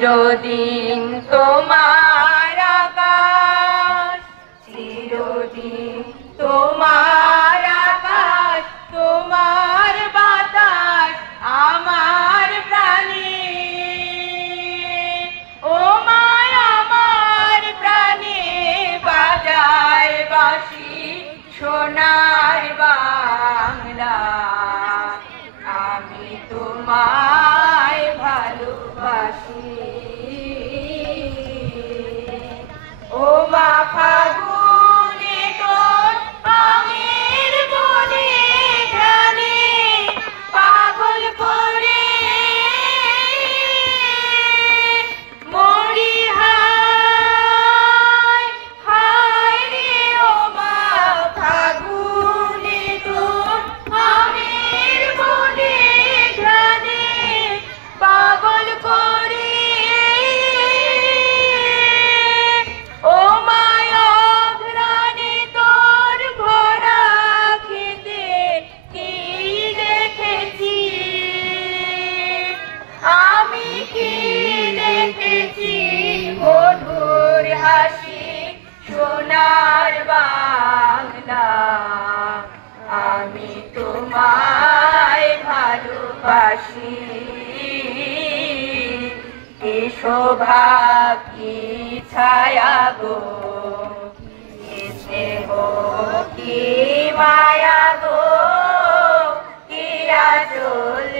চিরদিন তোমার আকাশ, চিরদিন তোমার আকাশ, তোমার বাতাস আমার প্রাণে। ও মায় আমার প্রাণে বাজায় বাঁশি সোনার বাংলা, আমি তোমায় ভালোবাসি। ও মা ফাগুনে তোর আমের বনে ঘ্রাণে পাগল করে মরি হায় হায় রে। ও মা ফাগুনে তোর আমের বনে ঘ্রাণে পাগল করে। ও মায় অঘ্রাণে তোর ভরা খেতে কি দেখেছি, আমি কি দেখেছি মধুর হাসি সোনার বাংলা, আমি তোমায় ভালোবাসি। কি শোভা কি ছায়া গো, কি স্নেহ কি মায়া গো, কি আচল